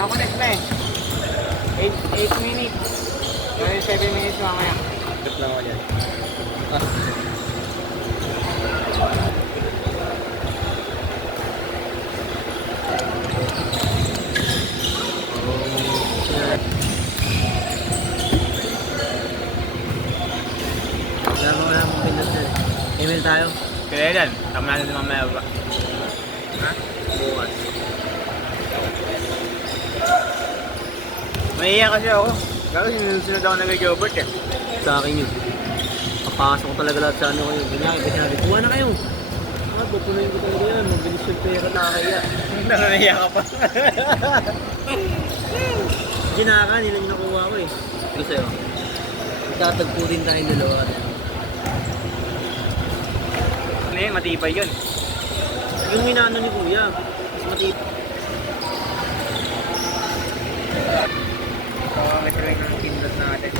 Nakonect na eh. 8 minutes. Gawin 7 minutes mamaya. Trip lang ako dyan. Wala mong pindot dyan. Email tayo. Kaya yan. Tama natin mamaya ba? Ha? Bukas. Mahiya kasi ako. Gano'n sinusunod ako na kay Gilbert eh. Sa akin yun. Papasok ko talaga lahat sa ano ko yun. Ganyan, kasi sabi, kuha na kayo. Pupunuin ko talaga yan. Mabilis yung pera, nakakaya. Nahiya ka pa. Ginaka, nila yung nakuha ko eh. Ito sa'yo. Magtatagpo din tayong dalawa. Ano yun? Matibay yun. Yung minano ni Kuya. Mas matipid. So, kasi lang ang pindot natin.